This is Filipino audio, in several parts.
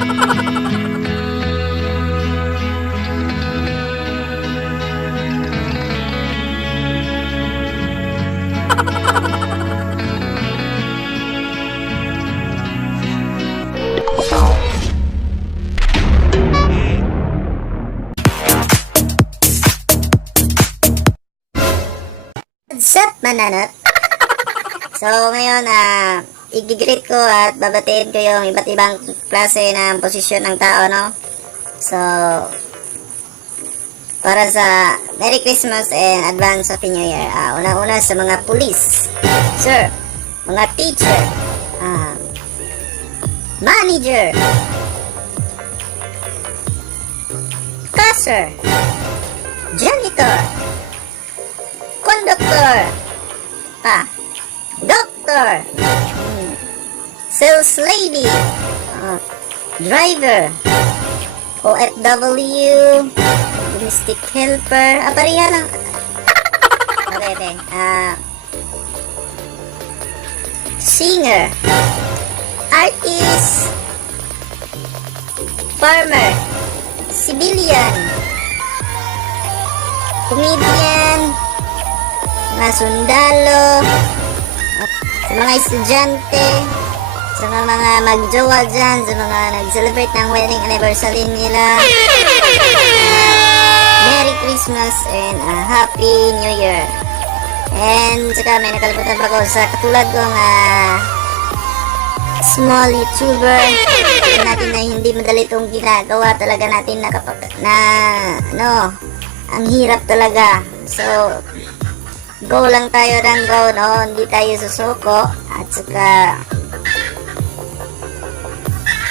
What's up, mananot? So, ngayon, i-greet ko at babatiin ko yung iba't ibang klase ng posisyon ng tao, no? So, para sa Merry Christmas and Advance Happy New Year. Una-una sa mga police, sir, mga teacher, manager, cashier, janitor, conductor, doctor, sales lady, driver, OFW, domestic helper, pareha lang. Okay. Singer, artist, farmer, civilian, comedian, mga sundalo, sa mga estudyante, sa mga magjowa dyan, sa mga nag-celebrate ng wedding anniversary nila. Merry Christmas and Happy New Year. And saka may nakalimutan pa ko sa katulad kong small YouTuber natin na hindi madali itong ginagawa talaga natin ang hirap talaga. So go lang tayo ng go, no? Hindi tayo susuko. At saka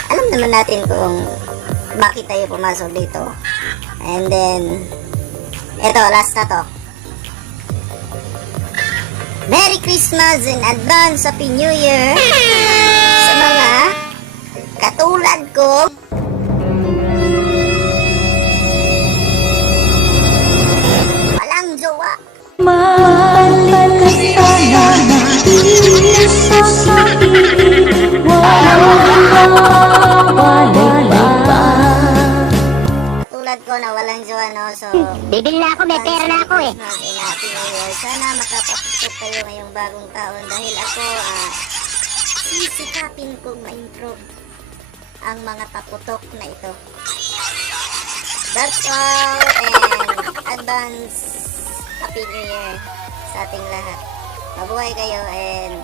alam naman natin kung bakit tayo pumasok dito. And then eto, last na to. Merry Christmas in advance, Happy New Year sa mga katulad ko. Walang jowa. Mahal ka sana, iisa sa piling, walang mawawala pa. Tulad ko na walang jowa, no? So, Bibili na ako, may pera na ako eh. Happy New Year. Sana makapaputok kayo ngayong bagong taon dahil ako, sisikapin kong ma-improve ang mga paputok na ito. That's all, and advance Happy New Year sa ating lahat. Mabuhay kayo and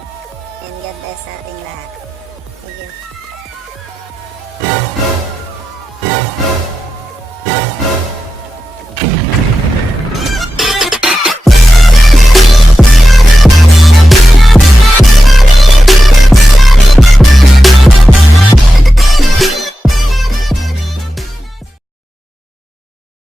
God bless sa ating lahat.